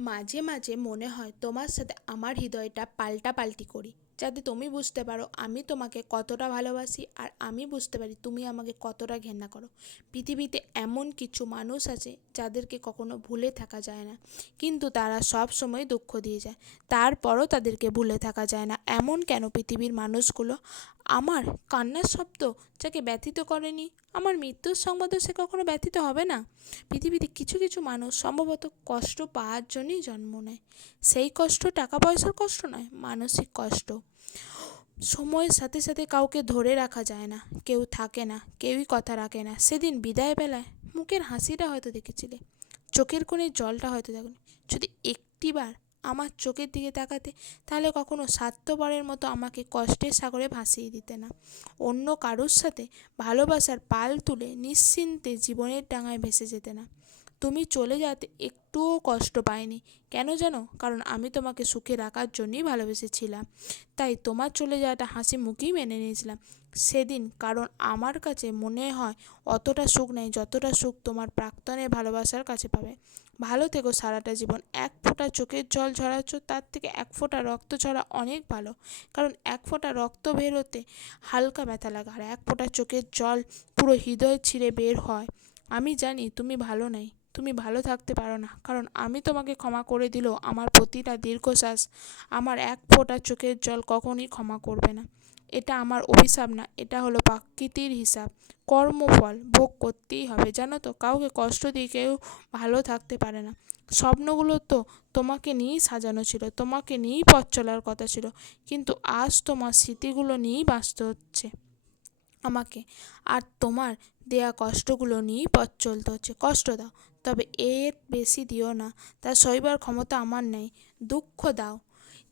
মাঝে মাঝে মনে হয় তোমার সাথে আমার হৃদয়টা পাল্টাপাল্টি করি। যাতে তুমি বুঝতে পারো আমি তোমাকে কতটা ভালোবাসি আর আমি বুঝতে পারি তুমি আমাকে কতটা ঘেন্না করো। পৃথিবীতে এমন কিছু মানুষ আছে যাদেরকে কখনো ভুলে থাকা যায় না। কিন্তু তারা সব সময় দুঃখ দিয়ে যায়। তারপরও তাদেরকে ভুলে থাকা যায় না। এমন কেন পৃথিবীর মানুষগুলো? আমার কান্নার শব্দ যাকে ব্যথিত করেনি, আমার মৃত্যুর সংবাদও সে কখনো ব্যথিত হবে না। পৃথিবীতে কিছু কিছু মানুষ সম্ভবত কষ্ট পাওয়ার জন্যই জন্ম নেয়। সেই কষ্ট টাকা পয়সার কষ্ট নয়, মানসিক কষ্ট। সময়ের সাথে সাথে কাউকে ধরে রাখা যায় না, কেউ থাকে না, কেউই কথা রাখে না। সেদিন বিদায় বেলায় মুখের হাসিটা হয়তো দেখেছিলে, চোখের কোণে জলটা হয়তো দেখনি। যদি একটিবার আমার চোখের দিকে তাকাতে, তাহলে কখনো স্বার্থপরের মতো আমাকে কষ্টের সাগরে ভাসিয়ে দিতে না। অন্য কারোর সাথে ভালোবাসার পাল তুলে নিশ্চিন্তে জীবনের ডাঙায় ভেসে যেতে না। তুমি চলে যাতে একটুও কষ্ট পাইনি। কেন জানো কারণ আমি তোমাকে সুখে রাখার জন্যই ভালোবেসেছিলাম। তাই তোমার চলে যাওয়াটা হাসি মুখেই মেনে নিয়েছিলাম। সেদিন কারণ আমার কাছে মনে হয় অতটা সুখ নেই, যতটা সুখ তোমার প্রাক্তনের ভালোবাসার কাছে পাবে। ভালো থেকো সারাটা জীবন। এক ফোঁটা চোখের জল ঝরাচ্ছ, তার থেকে এক ফোঁটা রক্ত ঝরা অনেক ভালো। কারণ এক ফোঁটা রক্ত বেরোতে হালকা ব্যথা লাগা, আর এক ফোঁটা চোখের জল পুরো হৃদয় ছিঁড়ে বের হয়। আমি জানি তুমি ভালো নেই। তুমি ভালো থাকতে পারো না। কারণ আমি তোমাকে ক্ষমা করে দিলেও আমার প্রতিটা দীর্ঘশ্বাস আমার এক ফোঁটা চোখের জল কখনই ক্ষমা করবে না। এটা আমার অভিশাপ না, এটা হলো প্রাকৃতির হিসাব। কর্মফল ভোগ করতেই হবে, জানো তো? কাউকে কষ্ট দিয়ে কেউ ভালো থাকতে পারে না। স্বপ্নগুলো তো তোমাকে নিয়েই সাজানো ছিল, তোমাকে নিয়েই পথ চলার কথা ছিল, কিন্তু আজ তোমার স্মৃতিগুলো নিয়েই বাঁচতে হচ্ছে আমাকে। আর তোমার দেয়া কষ্টগুলো নিয়েই পথ চলতে হচ্ছে। কষ্ট দাও তবে এর বেশি দিও না। তা সইবার ক্ষমতা আমার নেই। দুঃখ দাও।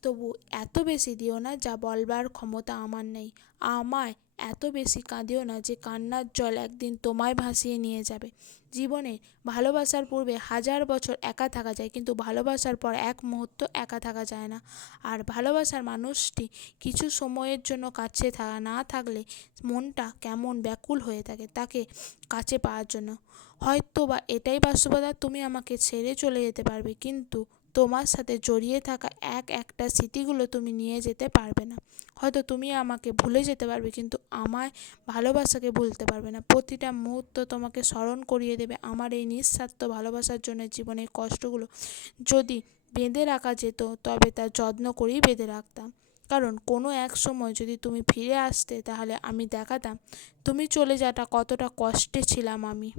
তবু এত বেশি দিও না যা বলবার ক্ষমতা আমার নেই। আমায় এত বেশি কাঁদিও না যে কান্নার জল একদিন তোমায় ভাসিয়ে নিয়ে যাবে। জীবনে ভালোবাসার পূর্বে হাজার বছর একা থাকা যায়, কিন্তু ভালোবাসার পর এক মুহূর্ত একা থাকা যায় না। আর ভালোবাসার মানুষটি কিছু সময়ের জন্য কাছে থাকা না থাকলে মনটা কেমন ব্যাকুল হয়ে থাকে তাকে কাছে পাওয়ার জন্য। হয়তো বা এটাই বাস্তবতা, তুমি আমাকে ছেড়ে চলে যেতে পারবে, কিন্তু তোমার সাথে জড়িয়ে থাকা এক একটা স্মৃতিগুলো তুমি নিয়ে যেতে পারবে না। হয়তো তুমি আমাকে ভুলে যেতে পারবে, কিন্তু আমায় ভালোবাসাকে ভুলতে পারবে না। প্রতিটা মুহূর্ত তোমাকে স্মরণ করিয়ে দেবে আমার এই নিঃস্বার্থ ভালোবাসার জন্য জীবনের কষ্টগুলো। যদি বেঁধে রাখা যেত, তবে তার যত্ন করেই বেঁধে রাখতাম। কারণ কোনো এক সময় যদি তুমি ফিরে আসতে, তাহলে আমি দেখাতাম, তুমি চলে যাওয়াটা কতটা কষ্টে ছিলাম আমি।